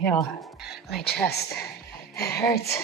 Y'all, my chest, it hurts.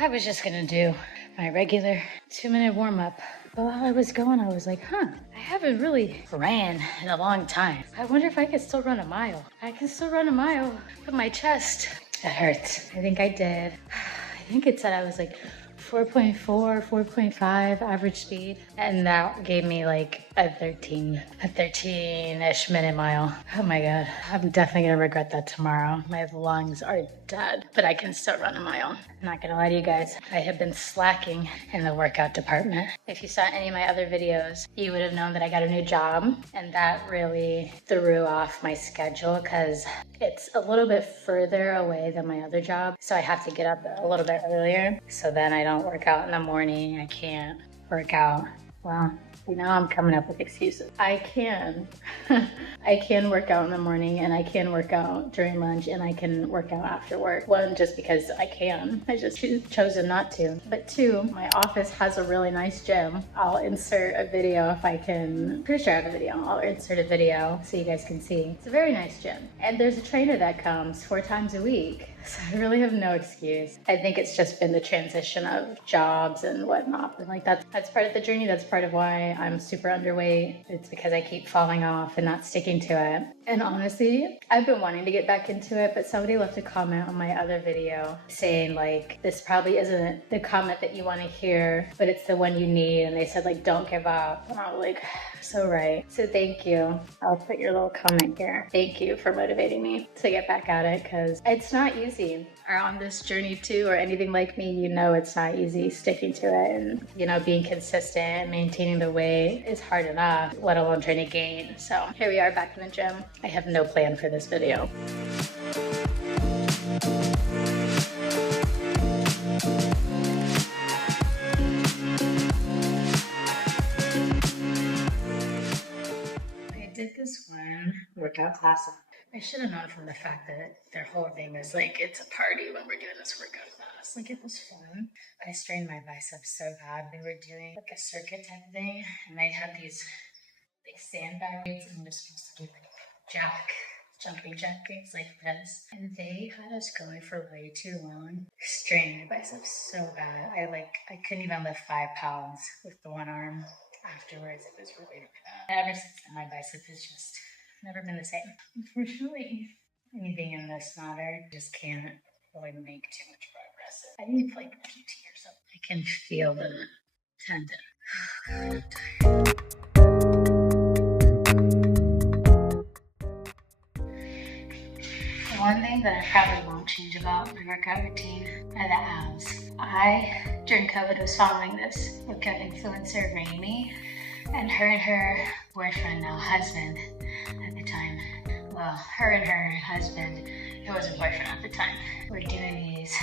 I was just gonna do my regular 2-minute warm-up. But while I was going, I was like, I haven't really ran in a long time. I wonder if I could still run a mile. I can still run a mile, but my chest, it hurts. I think I did. I think it said I was like 4.4, 4.5 average speed. And that gave me like a 13-ish minute mile. Oh my God. I'm definitely gonna regret that tomorrow. My lungs are dead, but I can still run a mile. I'm not gonna lie to you guys. I have been slacking in the workout department. If you saw any of my other videos, you would have known that I got a new job, and that really threw off my schedule because it's a little bit further away than my other job. So I have to get up a little bit earlier. So then I don't work out in the morning. I can't work out. Well, now I'm coming up with excuses. I can. I can work out in the morning, and I can work out during lunch, and I can work out after work. One, just because I can. I just chosen not to. But two, my office has a really nice gym. I'll insert a video if I can. Pretty sure I have a video. I'll insert a video so you guys can see. It's a very nice gym. And there's a trainer that comes 4 times a week. So I really have no excuse. I think it's just been the transition of jobs and whatnot. But like that's part of the journey. That's part of why I'm super underweight. It's because I keep falling off and not sticking to it. And honestly, I've been wanting to get back into it, but somebody left a comment on my other video saying like, this probably isn't the comment that you want to hear, but it's the one you need. And they said like, don't give up. And I was like, so right. So thank you. I'll put your little comment here. Thank you for motivating me to get back at it, because it's not easy. Or on this journey too, or anything like me, you know it's not easy sticking to it, and you know, being consistent and maintaining the weight is hard enough, let alone trying to gain. So here we are back in the gym. I have no plan for this video. I did this one workout class. I should have known from the fact that their whole thing is like, it's a party when we're doing this workout class. Like, it was fun. I strained my biceps so bad. We were doing like a circuit type of thing, and they had these like sandbags, and we're supposed to do like jumping jack things like this. And they had us going for way too long. Strained my biceps so bad. I couldn't even lift 5 pounds with the one arm. Afterwards, it was really bad. Ever since then, my bicep has just never been the same. Unfortunately, anything in this matter just can't really make too much progress. I need like PT or something. I can feel the tendon. I'm tired. One thing that I probably won't change about my workout routine are the abs. I, during COVID, was following this workout influencer, Raimi, and her boyfriend, now husband at the time, well, her and her husband, who was a boyfriend at the time, were doing these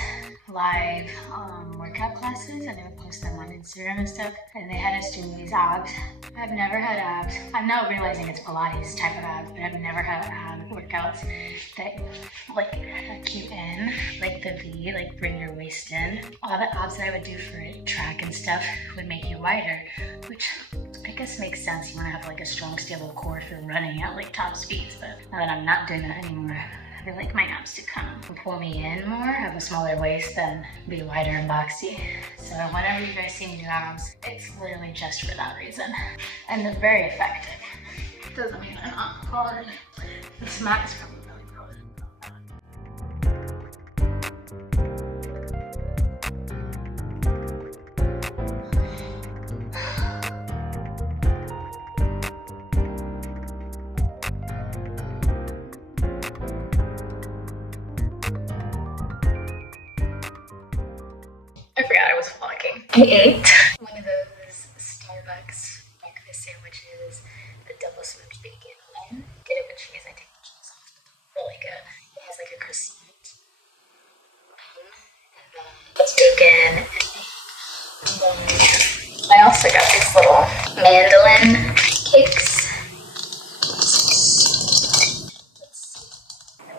live workout classes, and they would post them on Instagram and stuff, and they had us doing these abs. I've never had abs. I'm now realizing it's Pilates type of abs, but I've never had ab workouts that like hook you in, like the V, like bring your waist in. All the abs that I would do for track and stuff would make you wider, which I guess makes sense. You want to have like a strong, stable core for running at like top speeds, but now that I'm not doing that anymore, I feel like my abs to come and pull me in more, have a smaller waist, than be wider and boxy. So whenever you guys see me do abs, it's literally just for that reason. And they're very effective. Doesn't mean they're not hard. This mat is probably really hard. I forgot I was vlogging. I ate one of those Starbucks breakfast sandwiches, the double smoked bacon. I get it with cheese. I take the cheese off. It's really good. It has like a croissant bun, and then it's bacon. And then I also got these little mandolin cakes.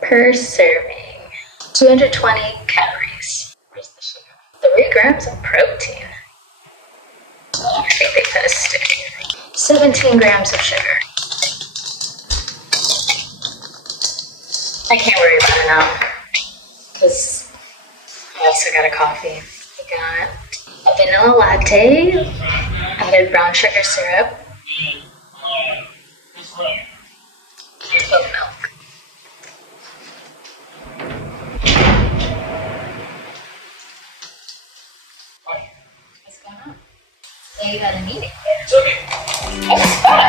Per serving, 220 calories. Where's the sugar? 3 grams of protein. Oh, I think they put a stick in. 17 grams of sugar. I can't worry about it now. Because I also got a coffee. I got a vanilla latte, added brown sugar syrup, and oat milk. What's going on? Well, you got a meeting. It's okay.